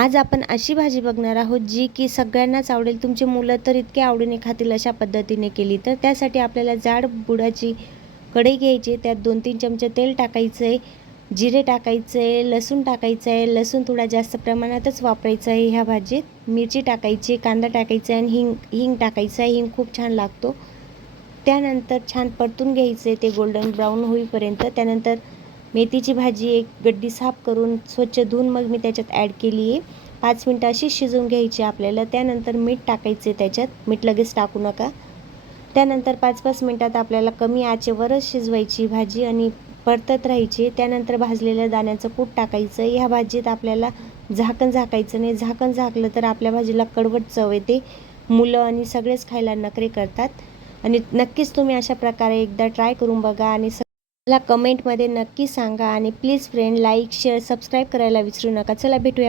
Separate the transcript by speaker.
Speaker 1: आज आपण अशी भाजी बघणार आहोत जी की सगळ्यांनाच आवडेल. तुमची मुलं तर इतके आवडीने खातील अशा पद्धतीने केली. तर त्यासाठी आपल्याला जाड बुडाची कढई घ्यायची. त्यात दोन तीन चमचे तेल टाकायचं आहे जिरे टाकायचं आहे लसूण टाकायचं आहे लसूण थोडा जास्त प्रमाणातच वापरायचं आहे ह्या भाजीत. मिरची टाकायची कांदा टाकायचा आहे आणि हिंग हिंग टाकायचं. आहे हिंग खूप छान लागतो. त्यानंतर छान परतून घ्यायचं आहे ते गोल्डन ब्राऊन होईपर्यंत. त्यानंतर मेथीची भाजी एक गड्डी साफ करून स्वच्छ धुवून मग मी त्याच्यात ॲड केली आहे. पाच मिनटं अशी शिजवून घ्यायची आपल्याला. त्यानंतर मीठ टाकायचे त्याच्यात. मीठ लगेच टाकू नका. त्यानंतर पाच पाच मिनटात आपल्याला कमी आचेवरच शिजवायची भाजी आणि परतत राहायची. त्यानंतर भाजलेल्या दाण्याचं कूट टाकायचं. ह्या भाजीत आपल्याला झाकण झाकायचं नाही. झाकण झाकलं तर आपल्या भाजीला कडवट चव येते. मुलं आणि सगळेच खायला नखरे करतात. आणि नक्कीच तुम्ही अशा प्रकारे एकदा ट्राय करून बघा आणि स- मला कमेंटमध्ये नक्की सांगा आणि please friend like share subscribe करायला विसरू नका. चला भेटूया.